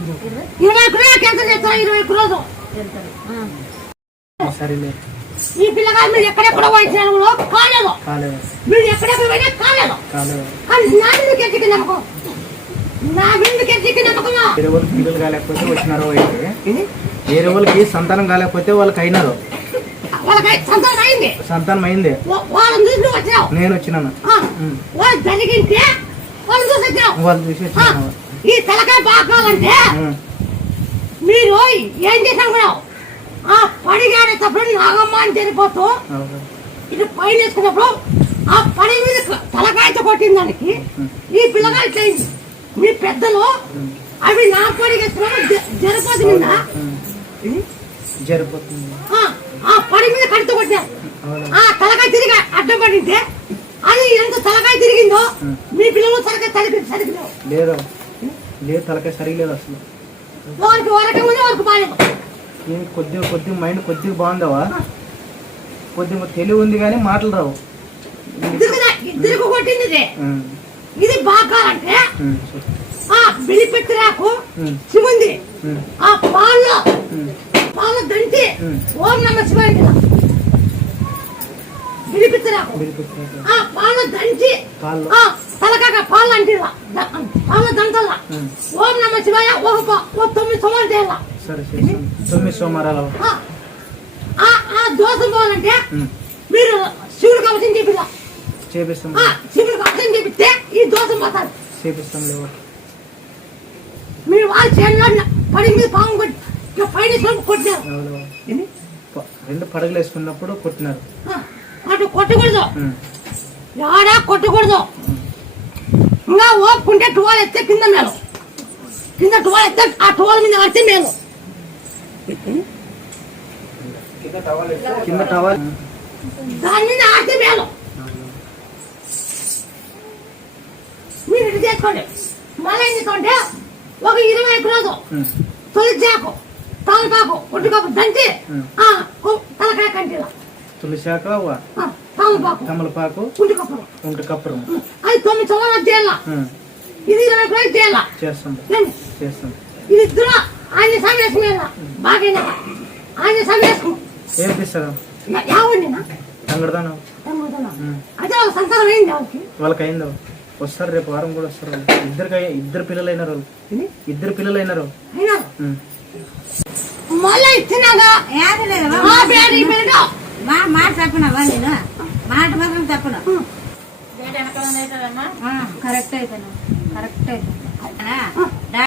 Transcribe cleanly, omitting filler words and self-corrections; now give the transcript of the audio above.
20 cancel చేస్తా 20 రోజు సరేలే. ఈ పిల్లగాడు మీరు ఎక్కడెక్కడ పోయించారు కాలేదు మీరు ఎక్కడెక్కడ పోయినా కాలేదు కానీ నా మీదకి ఎత్తికి నమ్మకం వేరే వాళ్ళకి పిల్లలు కాలేకపోతే వచ్చినారో అయితే వేరే వాళ్ళకి సంతానం కాలేకపోతే వాళ్ళకి అయినారు సంతానం అయింది నేను వచ్చినాను వాళ్ళు చూసి వచ్చినాను. ఈ తలకాయ బాగాలంటే మీరు ఏం చేసాను ఆ పడిగాడేటప్పుడు నాగమ్మ అని తెలిపోతూ ఇది పైన వేసుకున్నప్పుడు ఆ పడి మీద తలకాయతో కొట్టిన దానికి ఈ పిల్లగా ఇట్లయింది. మీ పెద్దలు అవి నా పడిగేస్తున్నారు జరిపోతుంది ఆ పడి మీద కడితో కొట్టారు. ఆ తలకాయ తిరిగి అడ్డం పడింటే అది ఎంత తలకాయ తిరిగిందో మీ పిల్లలు సరిగ్గా లేదు లేదు తలకాయ సరిగ్లేదు అసలు. వారికి వరకే ఉంది వారికి బాగాలేదు. కొద్దిగా మైండ్ కొద్దిగా బాగుందావా కొద్దిగా తెలివి ఉంది కానీ మాటలు రావు. ఇద్దరికి కొట్టింది ఇది బాగా అంటే ఆ బిలిపెత్తిరాకు శివుంది ఆ పాల దంటి ఓం నమ శివాయ బిలిపెత్తిరాకు ఆ పాల దంచి తలకాక పాలు అంటే పాల దంతల్లా ఓం నమ శివాయ ఓ 9 సోమవారం చేయాల. సరే 9 సోమవారాలు ఆ దోషం పోవాలంటే మీరు శివుడు కవచం చేపిస్తాం శివుడు కవచం చేపిస్తే ఈ దోషం పోతారు చేపిస్తాం. లేవు మీరు వాళ్ళు చేయాలి పడి మీద పాము పైన కొట్టినారు 2 పడగలు వేసుకున్నప్పుడు కొట్టినారు. అటు కొట్టకూడదు ఆడా కొట్టకూడదు. ఇంకా ఓపుకుంటే టువాల్ ఎత్తే కింద మేలు కింద టువాల్ ఎత్తే ఆ టువాల్ మీద పడితే మేలు కింద టవల్ దాని మీద ఆడితే మేలు. మీరు ఇటు చేసుకోండి. మళ్ళీ ఏం చేసుకోండి ఒక 21 రోజు తొలిచాకు తలపాకు ఒడ్డుకాపు దంచి తలకాయ కంటిలా తులసాక తమలపాకు ఉంటి కప్పరం అది 9 సోమవారాలు చేయాల. ఇది 20 రోజులు చేయాల. చేస్తాం ఇది ఇద్దరు ఆయన సమేసం బాగా ఆయన సమేసం ఏపిస్తారు అదే వాళ్ళ సంతానం అయింది వాళ్ళకి అయిందో వస్తారు రేపు వారం కూడా వస్తారు. ఇద్దరు పిల్లలు అయినారు ఇద్దరు పిల్లలు అయినారు మళ్ళీ ఇచ్చినాగా మాట చెప్పినావా నేను మాట మాత్రం చెప్పను కరెక్ట్ అయిపోయినా కరెక్ట్ అయిపోయినా